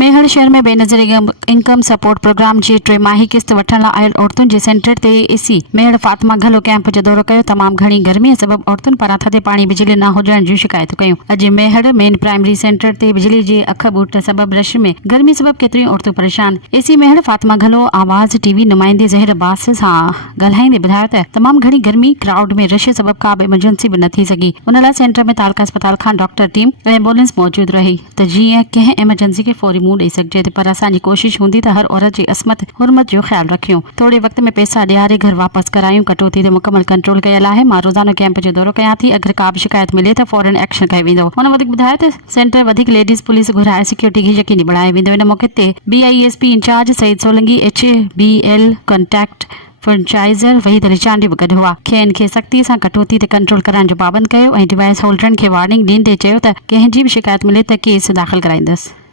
ميهڙ شهر ۾ Benazir income support programme جي 3 ماهي قسط وٺڻ لاءِ آيل عورتن جي سينٽر تي ايسي ميهڙ فاطمه گهلو ڪئمپ جو دورو ڪيو. تمام گهڻي گرمي سبب عورتن پاران ٿڌي پاڻي بجلي نہ هجڻ جون شڪايتون ڪيون. اڄ ميهڙ مين پرائمري سينٽر تي بجلي جي اک ٻوٽ سبب رش ۾ گرمي سبب ڪيتريون عورتون پريشان. ايسي ميهڙ فاطمه گهلو آواز ٽي وي نمائندي زهر عباس سان ڳالهائيندي ٻڌايو ته تمام گهڻي گرمي ڪراؤڊ ۾ رش سبب ڪا به ایمرجنسي به نه ٿي سگهي. ان لاءِ سينٽر ۾ تعلقه اسپتال کان ڊاڪٽر ٽيم ۽ एम्बुलेंस मौजूद रही त जीअं कंहिं एमरजेंसी खे फौरी मुंहुं ॾेई सघिजे. पर असांजी कोशिश हूंदी त हर औरत जी असमत हुरमत जो ख्याल रखियूं. थोरे वक़्त में पैसा ॾियारे घर वापस करायूं. कटौती ते मुकमल कंट्रोल कयल आहे. मां रोज़ानो कैंप जो दौरो कयां थी. अगर का भी शिकायत मिले त फौरन एक्शन कयो वेंदो. हुन वधीक ॿुधायो त सेंटर वधीक लेडीज़ पुलिस घुराए सिक्योरिटी खे यकीनी बणायो वेंदो. इन मौके ते BISP in charge Saeed Solangi HBL contact फ्रेंचाइज़र Waheed Ali Chandy भी गॾु हुआ. खेनि खे सख़्ती सां कटौती ते कंट्रोल करण जो पाबंद कयो ऐं डिवाइस होल्डरनि खे वार्निंग ॾींदे चयो त कंहिंजी बि शिकायत मिले त केस दाख़िल कराईंदसि.